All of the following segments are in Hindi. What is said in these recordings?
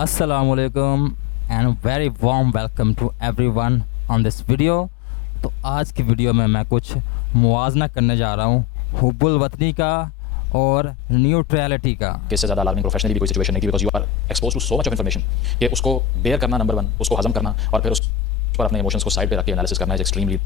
अस्सलामुअलैकुम and very warm welcome to everyone on this video. तो आज की वीडियो में मैं कुछ मुआवजा करने जा रहा हूँ हुब्बुल वतनी का और न्यूट्रलिटी का। इससे ज़्यादा अलार्मिंग प्रोफेशनली भी कोई सिचुएशन नहीं, because you are expose to so much of information कि उसको बेयर करना नंबर वन, उसको हजम करना और फिर उस पर अपने इमोशंस को साइड पे रख के एनालिसिस करना इज एक्सट्रीमली।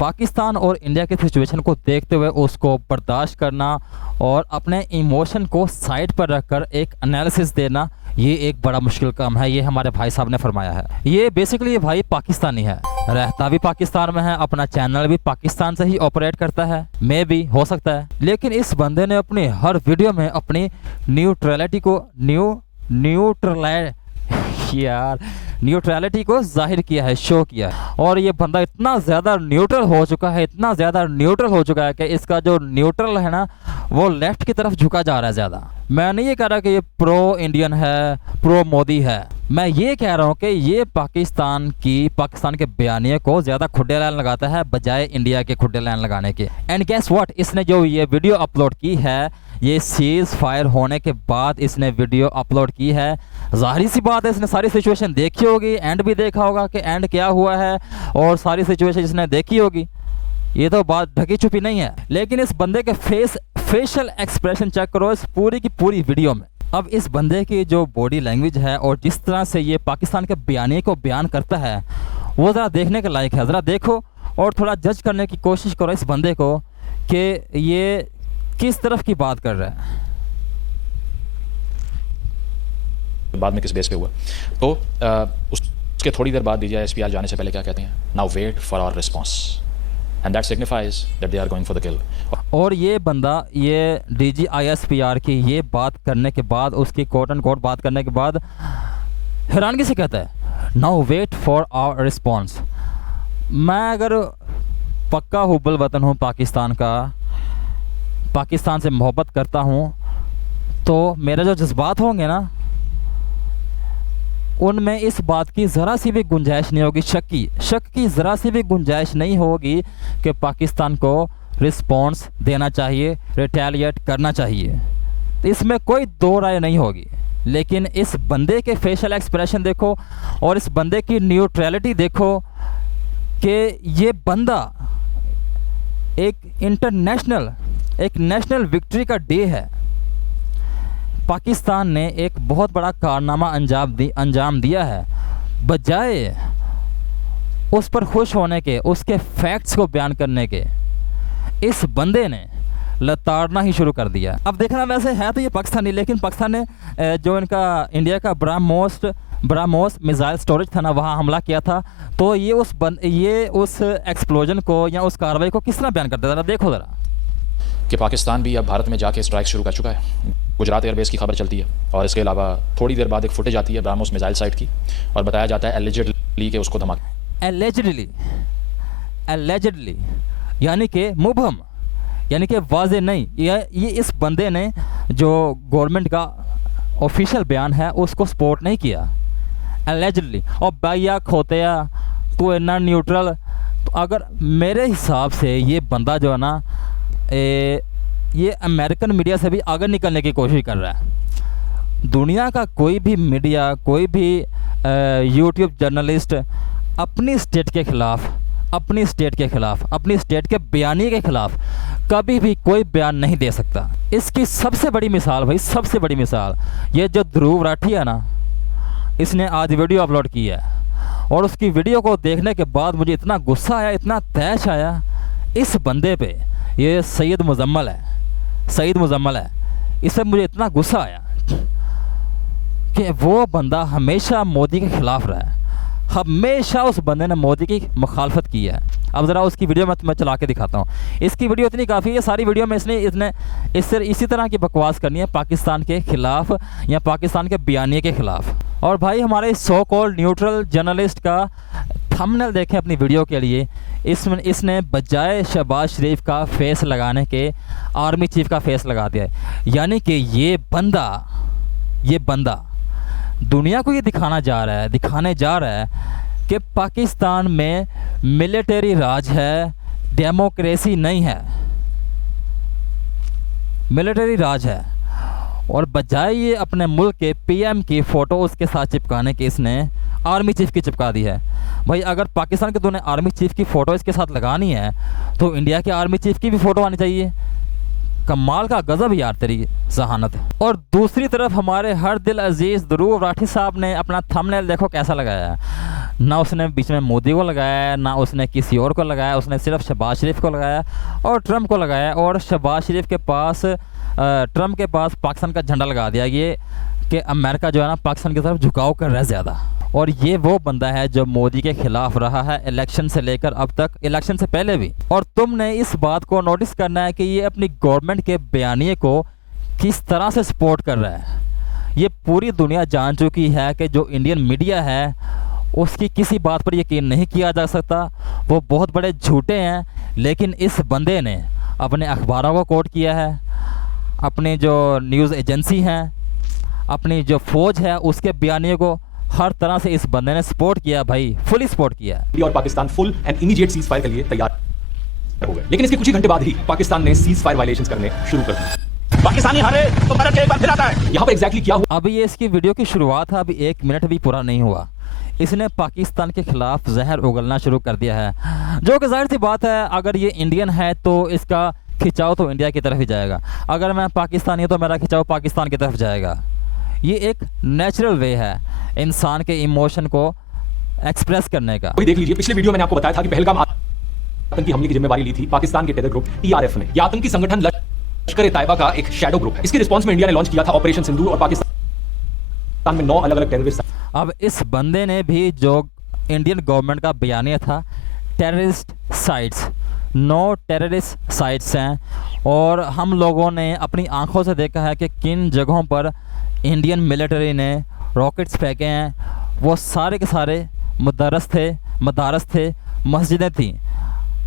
पाकिस्तान और इंडिया की सिचुएशन को देखते हुए उसको बर्दाश्त करना और अपने इमोशन को साइड पर रखकर एक एनालिसिस देना, ये एक बड़ा मुश्किल काम है। ये हमारे भाई साहब ने फरमाया है। ये बेसिकली भाई पाकिस्तानी है, रहता भी पाकिस्तान में है, अपना चैनल भी पाकिस्तान से ही ऑपरेट करता है, मे भी हो सकता है। लेकिन इस बंदे ने अपनी हर वीडियो में अपनी न्यूट्रलिटी को न्यूट्रलिटी को जाहिर किया है, शो किया है। और ये बंदा इतना ज़्यादा न्यूट्रल हो चुका है, इतना ज़्यादा न्यूट्रल हो चुका है कि इसका जो न्यूट्रल है ना, वो लेफ्ट की तरफ झुका जा रहा है ज़्यादा। मैं नहीं ये कह रहा कि ये प्रो इंडियन है, प्रो मोदी है। मैं ये कह रहा हूँ कि ये पाकिस्तान के बयानिए को ज़्यादा खुड्डे लाइन लगाता है बजाय इंडिया के खुड्डे लाइन लगाने के। एंड गेस व्हाट, इसने जो ये वीडियो अपलोड की है, ये सीज़ फायर होने के बाद इसने वीडियो अपलोड की है। ज़ाहिर सी बात है इसने सारी सिचुएशन देखी होगी, एंड भी देखा होगा कि एंड क्या हुआ है, और सारी सिचुएशन इसने देखी होगी। ये तो बात ढकी छुपी नहीं है। लेकिन इस बंदे के फेशियल एक्सप्रेशन चेक करो इस पूरी की पूरी वीडियो में। अब इस बंदे की जो बॉडी लैंग्वेज है और जिस तरह से ये पाकिस्तान के बयानिए को बयान करता है, वो ज़रा देखने के लायक है। ज़रा देखो और थोड़ा जज करने की कोशिश करो इस बंदे को कि ये किस तरफ की बात कर रहा है। बाद में किस बेस पे हुआ, तो उसके थोड़ी देर बाद डीजीआई एसपीआर जाने से पहले क्या कहते हैं, now wait for our response and that signifies that they are going for the kill. और ये बंदा ये डीजीआई एसपीआर की ये बात करने के बाद, उसकी कोट एंड कोट बात करने के बाद हैरानगी से कहता है now wait for our response. मैं अगर पक्का हुब्बुल वतन हूँ पाकिस्तान का, पाकिस्तान से मोहब्बत करता हूँ, तो मेरे जो जज्बात होंगे ना, उनमें इस बात की ज़रा सी भी गुंजाइश नहीं होगी, शक की ज़रा सी भी गुंजाइश नहीं होगी कि पाकिस्तान को रिस्पॉन्स देना चाहिए, रिटेलिएट करना चाहिए। इसमें कोई दो राय नहीं होगी। लेकिन इस बंदे के फेशियल एक्सप्रेशन देखो और इस बंदे की न्यूट्रलिटी देखो कि ये बंदा एक नेशनल विक्ट्री का डे है। पाकिस्तान ने एक बहुत बड़ा कारनामा अंजाम दिया है, बजाय उस पर खुश होने के, उसके फैक्ट्स को बयान करने के, इस बंदे ने लताड़ना ही शुरू कर दिया। अब देखना, वैसे है तो ये पाकिस्तानी, लेकिन पाकिस्तान ने जो इनका इंडिया का ब्राह्मोस मिसाइल स्टोरेज था ना, वहाँ हमला किया था। तो ये उस एक्सप्लोजन को या उस कार्रवाई को किस तरह बयान करता है, ज़रा देखो ज़रा। कि पाकिस्तान भी अब भारत में जाके स्ट्राइक शुरू कर चुका है। गुजरात एयरबेस की खबर चलती है और इसके अलावा थोड़ी देर बाद एक फुटेज आती है ब्राह्मोस मिसाइल साइट की, और बताया जाता है एलिजिडली के उसको धमाका, एलिजिडली यानी कि मुबहम, यानी कि वाज़े नहीं। ये इस बंदे ने जो गवर्नमेंट का ऑफिशियल बयान है उसको सपोर्ट नहीं किया, एलिजिडली। और भैया खोतिया तो इतना न्यूट्रल, तो अगर मेरे हिसाब से ये बंदा जो है ना, ये अमेरिकन मीडिया से भी आगे निकलने की कोशिश कर रहा है। दुनिया का कोई भी मीडिया, कोई भी यूट्यूब जर्नलिस्ट अपनी स्टेट के ख़िलाफ़, अपनी स्टेट के बयानी के ख़िलाफ़ कभी भी कोई बयान नहीं दे सकता। इसकी सबसे बड़ी मिसाल भाई, सबसे बड़ी मिसाल ये जो ध्रुव राठी है ना, इसने आज वीडियो अपलोड की है, और उसकी वीडियो को देखने के बाद मुझे इतना गुस्सा आया, इतना तैश आया इस बंदे पे। ये सईद मुजम्मल है, इससे मुझे इतना गुस्सा आया कि वो बंदा हमेशा मोदी के ख़िलाफ़ रहा है, हमेशा उस बंदे ने मोदी की मुखालफत की है। अब ज़रा उसकी वीडियो मैं चला के दिखाता हूँ। इसकी वीडियो इतनी काफ़ी है, सारी वीडियो में इसने इसी तरह की बकवास करनी है पाकिस्तान के ख़िलाफ़ या पाकिस्तान के बयानिए के ख़िलाफ़। और भाई हमारे सो कॉल्ड न्यूट्रल जर्नलिस्ट का थंबनेल देखें अपनी वीडियो के लिए। इसने बजाय शहबाज शरीफ का फेस लगाने के आर्मी चीफ का फेस लगा दिया है। यानी कि ये बंदा दुनिया को ये दिखाने जा रहा है कि पाकिस्तान में मिलिट्री राज है, डेमोक्रेसी नहीं है, मिलिट्री राज है। और बजाय ये अपने मुल्क के पीएम की फ़ोटो उसके साथ चिपकाने की इसने आर्मी चीफ़ की चिपका दी है। भाई अगर पाकिस्तान के तूने आर्मी चीफ़ की फ़ोटो इसके साथ लगानी है तो इंडिया के आर्मी चीफ़ की भी फ़ोटो आनी चाहिए। कमाल का गज़ब यार तेरी जहानत है। और दूसरी तरफ हमारे हर दिल अजीज़ ध्रुव राठी साहब ने अपना थंबनेल देखो कैसा लगाया है। ना उसने बीच में मोदी को लगाया, ना उसने किसी और को लगाया, उसने सिर्फ शहबाज शरीफ को लगाया और ट्रम्प को लगाया। और शहबाज शरीफ के पास ट्रम्प के पास पाकिस्तान का झंडा लगा दिया ये कि अमेरिका जो है ना पाकिस्तान की तरफ झुकाव कर रहा है ज़्यादा। और ये वो बंदा है जो मोदी के खिलाफ रहा है इलेक्शन से लेकर अब तक, इलेक्शन से पहले भी। और तुमने इस बात को नोटिस करना है कि ये अपनी गवर्नमेंट के बयानिए को किस तरह से सपोर्ट कर रहा है। ये पूरी दुनिया जान चुकी है कि जो इंडियन मीडिया है उसकी किसी बात पर यकीन नहीं किया जा सकता, वो बहुत बड़े झूठे हैं। लेकिन इस बंदे ने अपने अखबारों को कोट किया है, अपने जो न्यूज़ एजेंसी हैं, अपनी जो फ़ौज है उसके बयानिए को हर तरह से इस बंदे ने सपोर्ट किया भाई, फुली सपोर्ट किया। और Pakistan full and immediate cease fire के लिए तैयार हो गए, लेकिन इसके कुछ ही घंटे बाद ही पाकिस्तान ने सीज फायर वायलेशंस करने शुरू कर दिए। पाकिस्तानी हारे तो भारत एक बार फिर आता है। यहाँ पे एग्जैक्टली क्या हुआ? अभी ये इसकी वीडियो की शुरुआत है, अभी 1 मिनट भी पूरा नहीं हुआ, इसने पाकिस्तान के खिलाफ जहर उगलना शुरू कर दिया है। जो कि जाहिर सी बात है, अगर ये इंडियन है तो इसका खिंचाव तो इंडिया की तरफ ही जाएगा। अगर मैं पाकिस्तानी हूँ तो मेरा खिंचाव पाकिस्तान की तरफ जाएगा। ये एक नेचुरल वे है इंसान के इमोशन को एक्सप्रेस करने का। देख लीजिए, पिछले वीडियो मैंने आपको बताया था कि पहलगाम आतंकी हमले की जिम्मेवारी ली थी पाकिस्तान के टेरर ग्रुप टीआरएफ ने। यह आतंकी संगठन लश्कर ए तैयबा का एक शैडो ग्रुप है। इसके रिस्पांस में इंडिया ने लॉन्च किया था ऑपरेशन सिंदूर और पाकिस्तान में 9 अलग अलग टेररिस्ट। अब इस बंदे ने भी जो इंडियन गवर्नमेंट का बयानिया था, टेररिस्ट साइट्स, 9 टेररिस्ट साइट्स हैं। और हम लोगों ने अपनी आंखों से देखा है कि किन जगहों पर इंडियन मिलिट्री ने रॉकेट्स फेंके हैं। वो सारे के सारे मदारस थे, मस्जिदें थीं।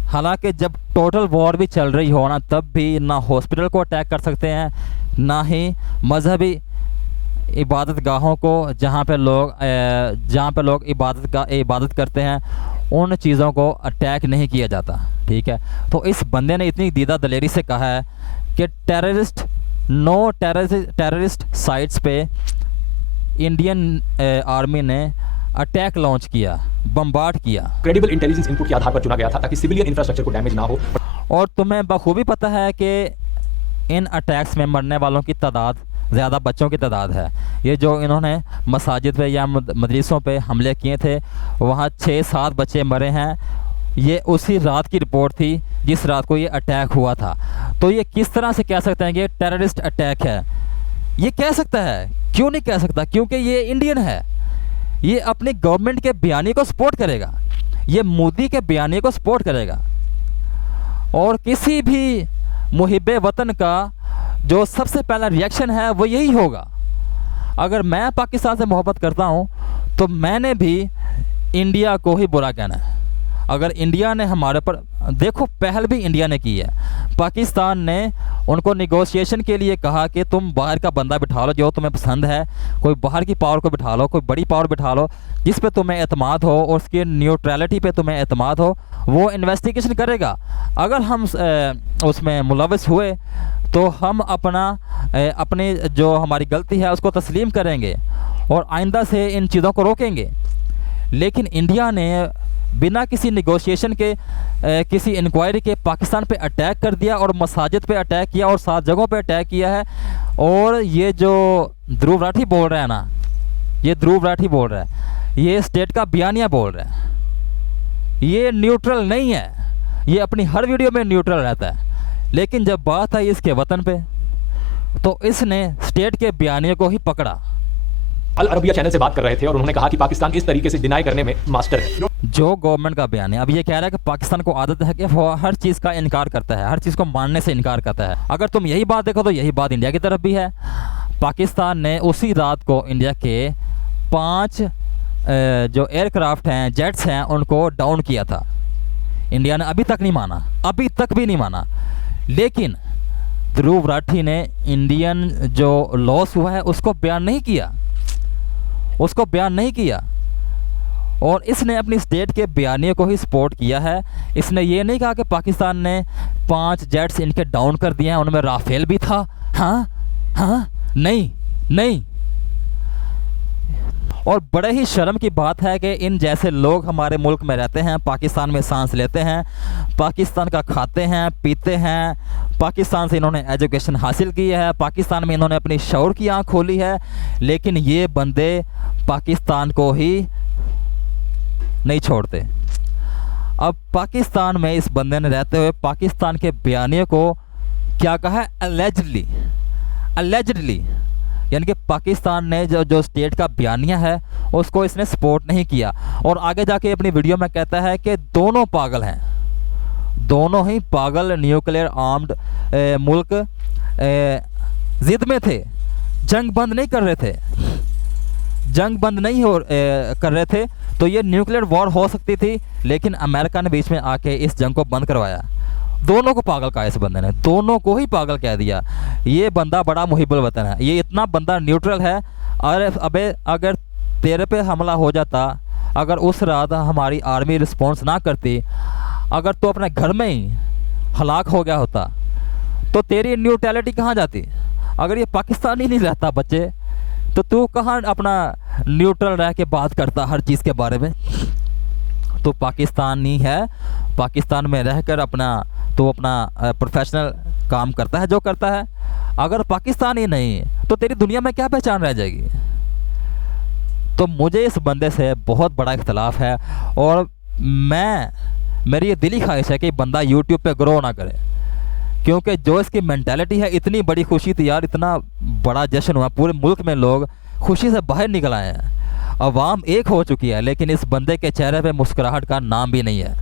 हालांकि जब टोटल वॉर भी चल रही हो ना, तब भी ना हॉस्पिटल को अटैक कर सकते हैं, ना ही मजहबी इबादत गाहों को, जहाँ पे लोग इबादत करते हैं, उन चीज़ों को अटैक नहीं किया जाता। ठीक है, तो इस बंदे ने इतनी दीदा दलेरी से कहा है कि टेररिस्ट साइट्स पे इंडियन आर्मी ने अटैक लॉन्च किया, बम्बार्ड किया। क्रेडिबल इंटेलिजेंस इनपुट के आधार पर चुना गया था ताकि सिविलियन इंफ्रास्ट्रक्चर को डैमेज ना हो। और तुम्हें बखूबी पता है कि इन अटैक्स में मरने वालों की तादाद ज़्यादा बच्चों की तादाद है। ये जो इन्होंने मसाजिद पे या मदरसों पे हमले किए थे, वहाँ 6-7 बच्चे मरे हैं। ये उसी रात की रिपोर्ट थी जिस रात को ये अटैक हुआ था। तो ये किस तरह से कह सकते हैं कि ये टेररिस्ट अटैक है? ये कह सकता है, क्यों नहीं कह सकता? क्योंकि ये इंडियन है, ये अपनी गवर्नमेंट के बयानी को सपोर्ट करेगा, ये मोदी के बयानी को सपोर्ट करेगा। और किसी भी मुहिब्बे वतन का जो सबसे पहला रिएक्शन है वो यही होगा। अगर मैं पाकिस्तान से मोहब्बत करता हूँ तो मैंने भी इंडिया को ही बुरा कहना है। अगर इंडिया ने हमारे पर, देखो पहल भी इंडिया ने की है। पाकिस्तान ने उनको निगोशिएशन के लिए कहा कि तुम बाहर का बंदा बिठा लो जो तुम्हें पसंद है, कोई बाहर की पावर को बिठा लो, कोई बड़ी पावर बिठा लो जिस पे तुम्हें एतमाद हो और उसकी न्यूट्रलिटी पे तुम्हें एतमाद हो, वो इन्वेस्टिगेशन करेगा। अगर हम उसमें मुलविस हुए तो हम अपनी जो हमारी गलती है उसको तस्लीम करेंगे और आइंदा से इन चीज़ों को रोकेंगे। लेकिन इंडिया ने बिना किसी निगोशिएशन के किसी इंक्वायरी के पाकिस्तान पे अटैक कर दिया और मसाजिद पे अटैक किया और 7 जगहों पे अटैक किया है। और ये जो ध्रुव राठी बोल रहा है ना, ये ध्रुव राठी बोल रहा है, ये स्टेट का बयानिया बोल रहा है, ये न्यूट्रल नहीं है। ये अपनी हर वीडियो में न्यूट्रल रहता है, लेकिन जब बात आई इसके वतन पे तो इसने स्टेट के बयानिए को ही पकड़ा। अल अरबिया चैनल से बात कर रहे थे और उन्होंने कहा कि पाकिस्तान इस तरीके से डिनाई करने में मास्टर है। जो गवर्नमेंट का बयान है, अब ये कह रहा है कि पाकिस्तान को आदत है कि वो हर चीज़ का इनकार करता है, हर चीज़ को मानने से इनकार करता है। अगर तुम यही बात देखो तो यही बात इंडिया की तरफ भी है। पाकिस्तान ने उसी रात को इंडिया के 5 जो एयरक्राफ्ट हैं, जेट्स हैं, उनको डाउन किया था। इंडिया ने अभी तक नहीं माना, अभी तक भी नहीं माना। लेकिन ध्रुव राठी ने इंडियन जो लॉस हुआ है उसको बयान नहीं किया, उसको बयान नहीं किया। और इसने अपनी स्टेट के बयानिए को ही सपोर्ट किया है। इसने ये नहीं कहा कि पाकिस्तान ने 5 जेट्स इनके डाउन कर दिए हैं, उनमें राफेल भी था। हाँ, नहीं नहीं। और बड़े ही शर्म की बात है कि इन जैसे लोग हमारे मुल्क में रहते हैं, पाकिस्तान में सांस लेते हैं, पाकिस्तान का खाते हैं पीते हैं, पाकिस्तान से इन्होंने एजुकेशन हासिल की है, पाकिस्तान में इन्होंने अपनी शऊर की आँख खोली है, लेकिन ये बंदे पाकिस्तान को ही नहीं छोड़ते। अब पाकिस्तान में इस बंदे ने रहते हुए पाकिस्तान के बयानियों को क्या कहा है, एलिजिडली, एलिजिडली, यानी कि पाकिस्तान ने जो स्टेट का बयानिया है उसको इसने सपोर्ट नहीं किया। और आगे जाके अपनी वीडियो में कहता है कि दोनों पागल हैं, दोनों ही पागल न्यूक्लियर आर्म्ड मुल्क जिद में थे, जंग बंद नहीं कर रहे थे, जंग बंद नहीं कर रहे थे, तो ये न्यूक्लियर वॉर हो सकती थी, लेकिन अमेरिका ने बीच में आके इस जंग को बंद करवाया। दोनों को पागल कहा इस बंदे ने, दोनों को ही पागल कह दिया। ये बंदा बड़ा मुहिब्बुल वतन है, ये इतना बंदा न्यूट्रल है। अरे अबे अगर तेरे पे हमला हो जाता, अगर उस रात हमारी आर्मी रिस्पॉन्स ना करती, अगर तो अपने घर में ही हलाक हो गया होता, तो तेरी न्यूट्रलिटी कहाँ जाती? अगर ये पाकिस्तानी नहीं रहता बच्चे, तो तू कहाँ अपना न्यूट्रल रह के बात करता हर चीज़ के बारे में? तो पाकिस्तानी है, पाकिस्तान में रहकर तो अपना प्रोफेशनल काम करता है जो करता है। अगर पाकिस्तानी नहीं तो तेरी दुनिया में क्या पहचान रह जाएगी? तो मुझे इस बंदे से बहुत बड़ा इख्तलाफ है, और मेरी ये दिली ख्वाहिश है कि बंदा यूट्यूब पे ग्रो ना करे, क्योंकि जो इसकी मेंटालिटी है, इतनी बड़ी खुशी थी यार, इतना बड़ा जश्न हुआ, पूरे मुल्क में लोग खुशी से बाहर निकल आए हैं, अवाम एक हो चुकी है, लेकिन इस बंदे के चेहरे पे मुस्कुराहट का नाम भी नहीं है।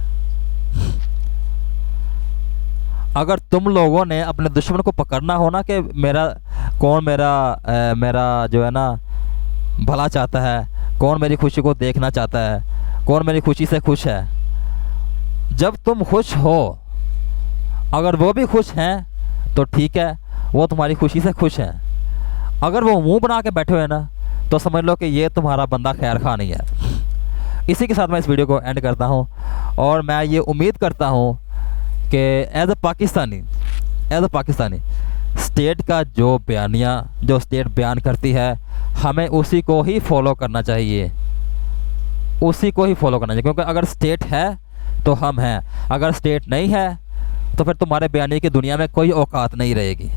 अगर तुम लोगों ने अपने दुश्मन को पकड़ना हो ना कि मेरा जो है ना भला चाहता है, कौन मेरी खुशी को देखना चाहता है, कौन मेरी खुशी से खुश है, जब तुम खुश हो, अगर वो भी खुश हैं तो ठीक है, वो तुम्हारी खुशी से खुश हैं। अगर वो मुंह बना के बैठे हुए ना, तो समझ लो कि ये तुम्हारा बंदा खैर खा नहीं है। इसी के साथ मैं इस वीडियो को एंड करता हूँ, और मैं ये उम्मीद करता हूँ कि एज अ पाकिस्तानी स्टेट का जो बयानिया, जो स्टेट बयान करती है, हमें उसी को ही फॉलो करना चाहिए, उसी को ही फॉलो करना चाहिए, क्योंकि अगर स्टेट है तो हम हैं, अगर स्टेट नहीं है तो फिर तुम्हारे बयानिए की दुनिया में कोई औकात नहीं रहेगी।